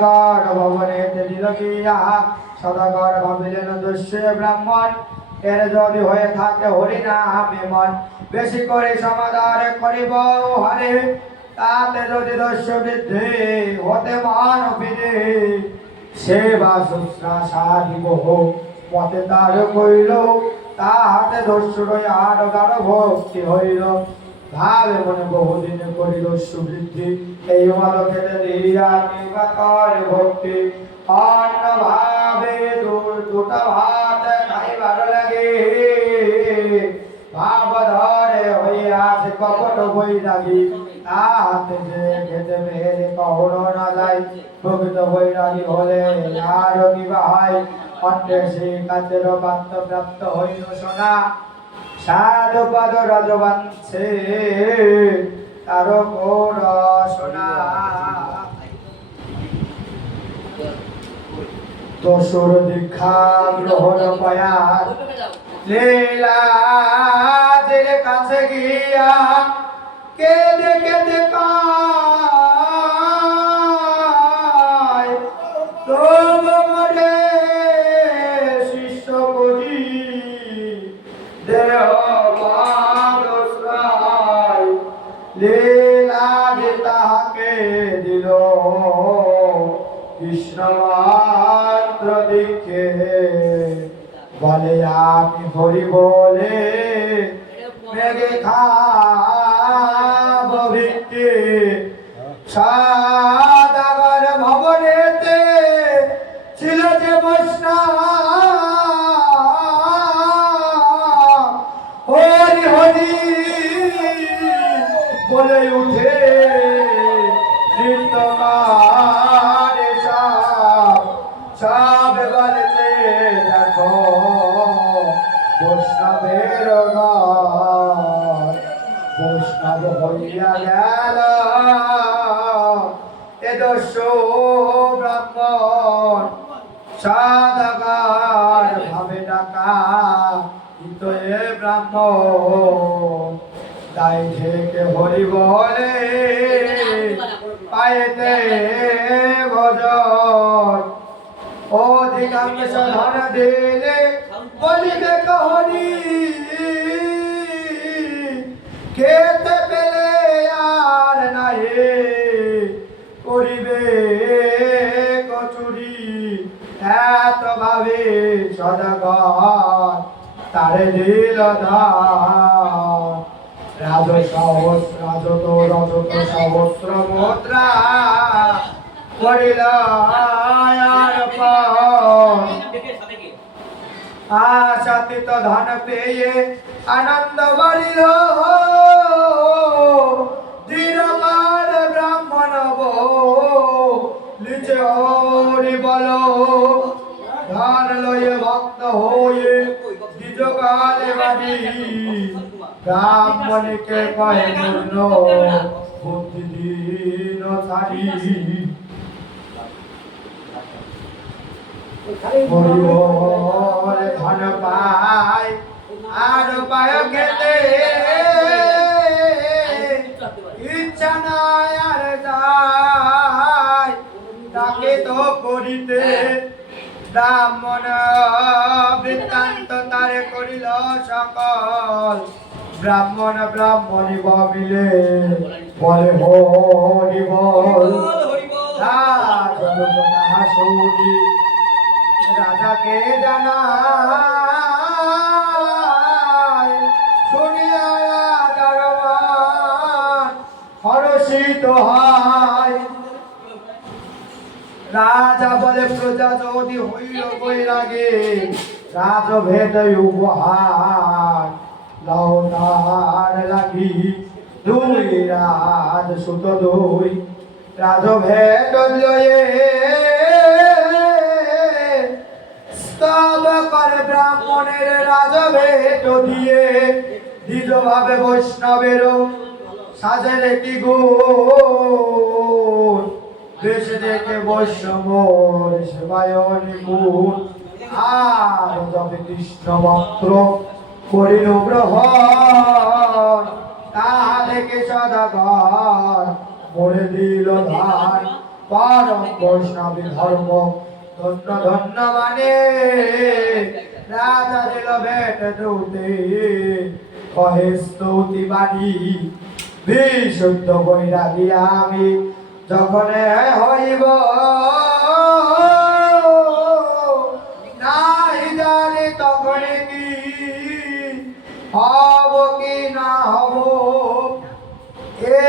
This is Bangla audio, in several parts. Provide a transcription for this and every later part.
ভবনেতে দিলকিয়া সদাগর ভাবিলেন দস্যু ব্রাহ্মণ এর যদি হয়ে থাকে হরিনামে মন বেশি করে সমাদার করিব হরে তাতে যদি দস্যু বৃদ্ধি হতে মান ফিরে সেবা শুশ্রূষা দিব মতে তার কইল তাহাতে দস্যুর আর গাঢ় ভক্তি হইল ভাবে মনে বহুদিন করিল সুবৃদ্ধি এই মালকেতে দিয়া নিবাকর ভক্তি অন্ন ভাবে দুটা ভাত খাইবার লাগে ভাব ধরে হইয়াছে কপট বৈরাগী তাহাতে যে খেতে মেরে কখনো না যায় প্রকৃত বৈরাগী হলে আর কিবা হয় অন্যের সেই কাজের কান্ত প্রাপ্ত হইল সোনা সাধু পদ রজবাঞ্ছে তার সোনা দোসর দীক্ষা গ্রহণ পায়ার লীলাদের কাছে গিয়া কেঁদে কেঁদে কায় তোমারে শিষ্য করি দেহ মানসায় লীলাদে তাহাকে দিল কৃষ্ণ মাত্র দিকে বলে আমি হরি বলে মেঘে খাব ভিত্তি সাদাগর ভবনেতে ছিল যে বৈষ্ণব হরি হরি বলে উঠে নিত্যকারে সব বলছে দেখো বৈষ্ণবের বৈষ্ণব হইয়া গেল এ দস্যু ব্রাহ্মণ সাদাগার ভাবে ডাকা কিন্তু এ ব্রাহ্মণ তাই থেকে হরি বলে পাইতে ভজন অধিকাংশ ধন দিলে বলিবে কহনি খেতে পেলে আর নাই করিবে কচুরি এত ভাবে সদাগর তারে দিল রাজ সহস্র রজত সহস্র মুদ্রা করিল আশাতীত ধন পেয়ে আনন্দ বাড়িল দৃঢ়কার ব্রাহ্মণ লিচে হরি বল ধান লয়ে ভক্ত হয়ে দ্বিজকালে বাড়ি ব্রাহ্মণকে কহে পূর্ণ প্রতিদিন ছাড়ি ধন পায় আর পায় খেতে ইচ্ছা নাই আর যায় তাকে তো করিতে ব্রাহ্মণ বৃত্তান্ত তারে করিল সকল ব্রাহ্মণী ভাবিলে বলে হরি বল শুনি রাজাকে জানায় শুনিয়া দরবার হর্ষিত হয় রাজা বলে প্রজা যদি হইল বৈরাগে রাজভেদ উপহার লওতার লাগি দুই রাজ সুত দুই রাজভেদ লয়ে স্তব করে ব্রাহ্মণের রাজভেদ দিয়ে দ্বিজ ভাবে বৈষ্ণবের সাজের কি গুণ বেশ দেখে বৈষ্ণবর সেবায় নিপুণ আর যবে কৃষ্ণ মাত্র করিল গ্রহণ তাহা দেখে সদাগর মোড়ে দিল ধান পরম বৈষ্ণবী ধর্ম ধন্য ধন্য মানে রাজা দিল ভেট দৌতে কহে স্তুতি বাণী বিশুদ্ধ বৈরাগী আমি যখন হইব নাই জানি তখন কি হব কি না হব এ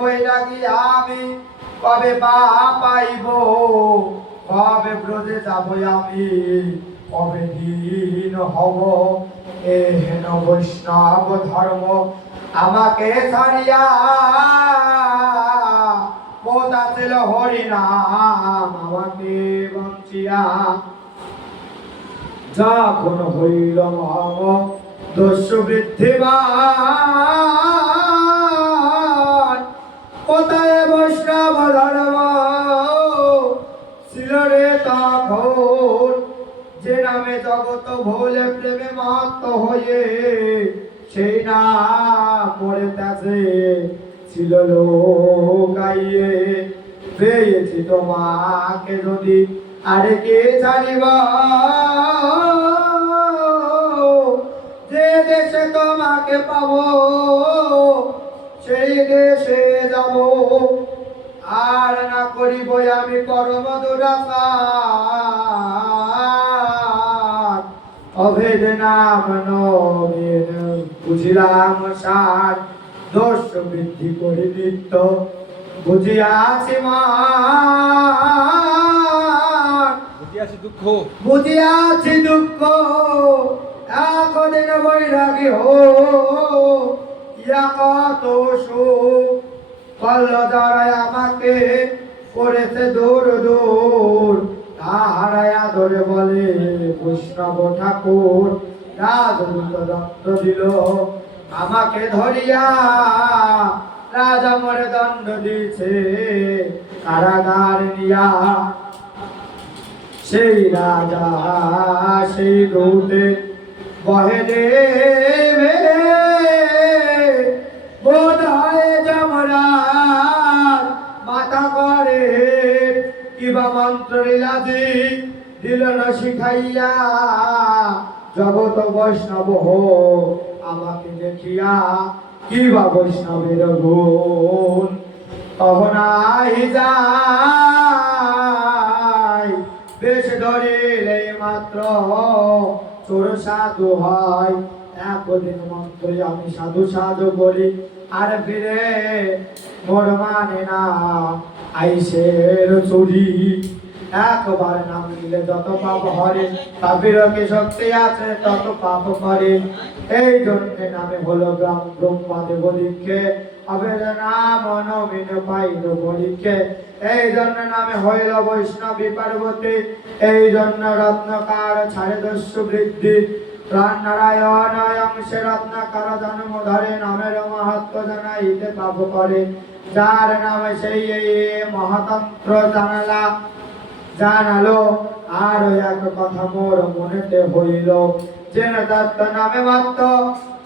বৈরাগী আমি কবে পাইব কবে ব্রজে যাব আমি কবে দিন হব এ হেন বৈষ্ণব ধর্ম আমাকে ছাড়িয়া কোথা ছিল হরিনাম আমাকে বঞ্চিয়া যখন হইল মম দস্যু বৃদ্ধিমান কোথায় বৈষ্ণব ধর্ম ছিল রে তখন যে নামে জগত ভোলে প্রেমে মত্ত হয়ে সেই নাম পড়েছে ছিল লোকাইয়ে পেয়েছি তোমাকে যদি আরে কে জানিব যে দেশে তোমাকে পাবো সেই দেশে যাব আর না করিব আমি কর্ম দুরাচার অভেদ নাম নবীন বুঝিলাম সার দোষ বৃদ্ধি করি নিত্য বুঝিয়াছি মান বুঝিয়াছি দুঃখ একদিন বৈরাগী হো ইয়া কত সুখ কল্ল দ্বারায় আমাকে করেছে দূর দূর তাহারায়া ধরে বলে বৈষ্ণব ঠাকুর রাজদূত দণ্ড দিল আমাকে ধরিয়া রাজা মরে দণ্ড দিয়েছে কারাগার নিয়া সেই রাজা সেই দূতে বহে দেবে বোধ হয় যমরাজ মাথা করে কিবা মন্ত্র লীলাদি দিল না শিখাইয়া জগত বৈষ্ণব হো আমাকে দেখিয়া কিবা বৈষ্ণবের গুণ অহনাই যায় বেশ ধরিলে মাত্র চোর সাধু হয় একদিন মন্ত্রে আমি সাধু সাধু বলি আর ফিরে মোর মানে না আইসের চুরি একবার নাম নিলে যত পাপ হরে পাপের কি শক্তি আছে তত পাপ করে এই জন্য নামে হলো ব্রহ্মদেব দীক্ষে অবেদ নাম নবীন পাইল পরীক্ষে এই জন্য নামে হইল বৈষ্ণবী পার্বতী এই জন্য রত্নকার ছাড়ে দস্যু বৃদ্ধি প্রাণ নারায়ণ অংশে রত্নকার জন্ম ধরে নামের মাহাত্ম জানাইতে পাপ করে যার নামে সেই মহাতন্ত্র জানালো আর এক কথা মোর মনেতে হইল যেন দত্ত নামে মাত্র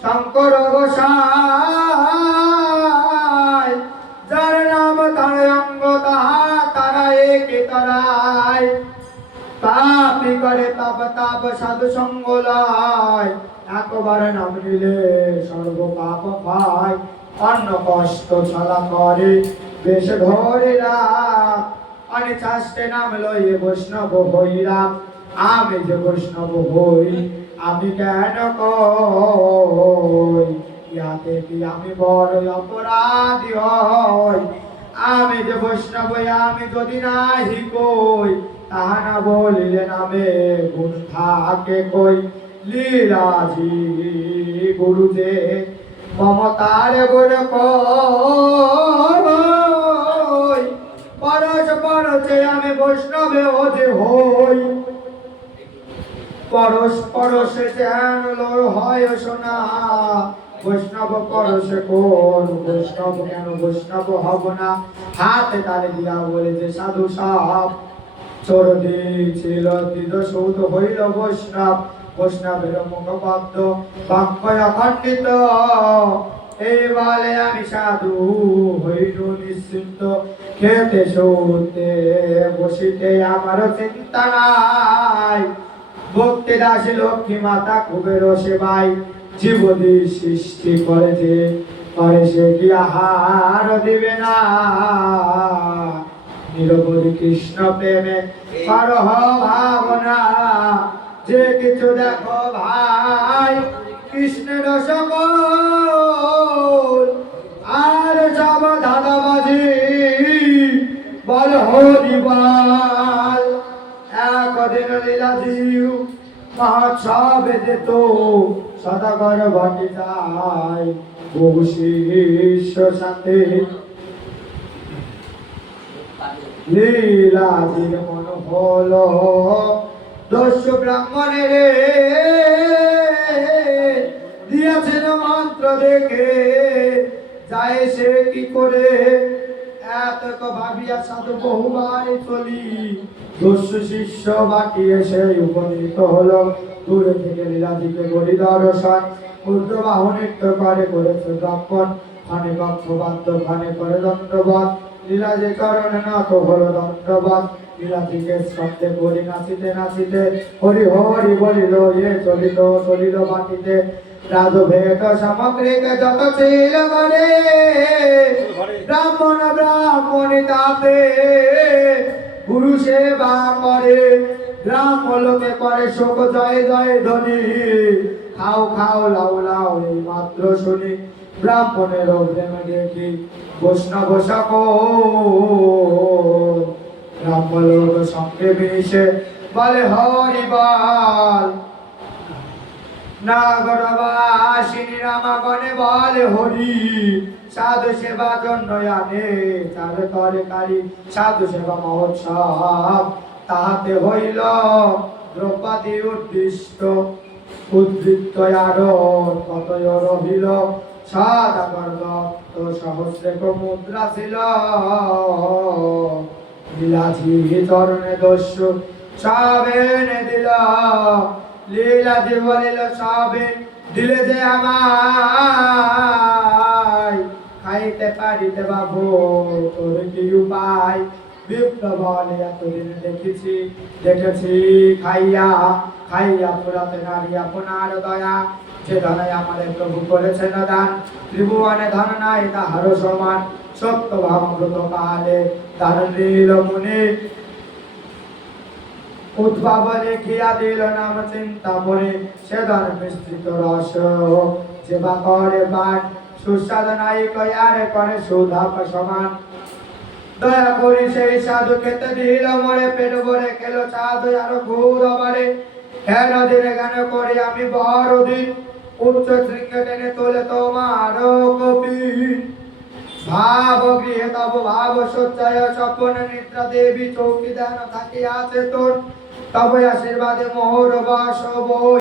শঙ্কর গোসাই যার নাম তার অঙ্গ তাহা তারা এক তারায় পাপি করে তাপ তাপ সাধু সঙ্গ লয় একবার নাম নিলে সর্ব পাপ পায় অন্য কষ্ট ছলা করে বেশ ধরে রাখ অনে চাষে নাম লয়ে বৈষ্ণব হইলাম আমি যে বৈষ্ণব হই আমি কেন কই ইয়াতে কি আমি বড় অপরাধী হই আমি যে বৈষ্ণব আমি যদি নাহি কই তাহা না বলিলে নামে গুণ থাকে কই লীলাজি গুরু যে মমতার গুণ কই পরশ পরশে আমি বৈষ্ণবে ওজে হই পরশ পরশে যেন হয় সোনা বৈষ্ণব পরশে কোন বৈষ্ণব কেন বৈষ্ণব হব না হাতে তালে দিয়া বলে যে সাধু সাপ চোর দিয়েছিল দ্বিজ সৌধ হইল বৈষ্ণব বৈষ্ণবের মুখবদ্ধ বাক্য অখণ্ডিত এই বলে আমি সাধু হইল নিশ্চিন্ত খেতে শুতে বসিতে আমার চিন্তা নাই, ভক্তি দাসী লক্ষ্মী মাতা কুবের সেবাই জীবনী সৃষ্টি করেছে, করে সে কি আহার দিবে না, নিরবধি কৃষ্ণ প্রেমে করহ ভাবনা, যে কিছু দেখো ভাই কৃষ্ণের সকল, আর সব দাদাবাজি বল হরিবাল। একদিন লীলাজিউ মহোৎসবে যেত সদাগর ঘটে যায়, বহু শিষ্য সাথে লীলাজির মন হলো দস্যু ব্রাহ্মণের দিয়েছেন মন্ত্র দেখে, যায় সে কি করে এত ভাবিয়া সাধু বহুবার চলি, দস্যু শিষ্য বাকি এসে উপনীত হলো, দূরে থেকে লীলাজিকে বলি দর্শন, ঊর্ধ্ববাহ নৃত্য করে করেছে ব্রাহ্মণ, খানে কক্ষবাদ্য খানে করে দণ্ডবাদ, লীলাজি করণে নত হলো দণ্ডবাদ, লীলাজিকে শব্দে বলি নাচিতে নাচিতে হরি হরি বলিল, এ চলিল চলিল বাটিতে, রাজু ভেট সামগ্রীকে যত ছিল ঘরে, ব্রাহ্মণ ব্রাহ্মণী তাতে গুরু সেবা করে, ব্রাহ্ম লোকে করে শোক জয় জয় ধ্বনি, খাও খাও লাউ লাউ এই মাত্র শুনি, ব্রাহ্মণের প্রেম দেখি বৈষ্ণব সকল, ব্রাহ্ম লোক সঙ্গে মিশে বলে হরিবল, নাগরবাসিনী রামাগণে বলে হরি, সাধু সেবা জন্য আনে চার তরকারি, সাধু সেবা মহোৎসব তাহাতে হইল দ্রৌপদী উদ্দিষ্ট, উদ্বৃত্ত আরো কত রহিল, সদাগর দত্ত সহস্রেক মুদ্রা ছিল, লীলাজি চরণে দস্যু সবে এনে দিল, লীলাজি বলিল সবে দিলে যে আমায়, খাইতে পারিতে বাবু তোর কি উপায়, বিপ্র বলে এতদিন দেখেছি দেখেছি খাইয়া খাইয়া পুরাতে নারী আপনার দয়া, যে ধনায় আমাদের প্রভু করেছেন দান, ত্রিভুবনে ধন নাই তাহার সমান, সত্য ভাবব্রত কালে তার নীল মুনি, উদ্ভাব লিখিয়া দিল নাম চিন্তা মনে, সে ধন মিশ্রিত রস যে বা করে বান, সুস্বাদ নাই কয়ারে করে সুধাপ সমান, দয়া করি সেই সাধু খেতে দিল মরে, পেট ভরে খেলো সাধু আরো ঘুর বারে, হেন দিনে গান করি আমি বড় দিন, উচ্চ শৃঙ্গে টেনে তোলে তোমার কপি, ভাব গৃহে তব ভাব সজ্জায় স্বপ্ন নিদ্রা দেবী চৌকি দেন থাকিয়াছে তোর, তবে আশীর্বাদে মোহর বাসব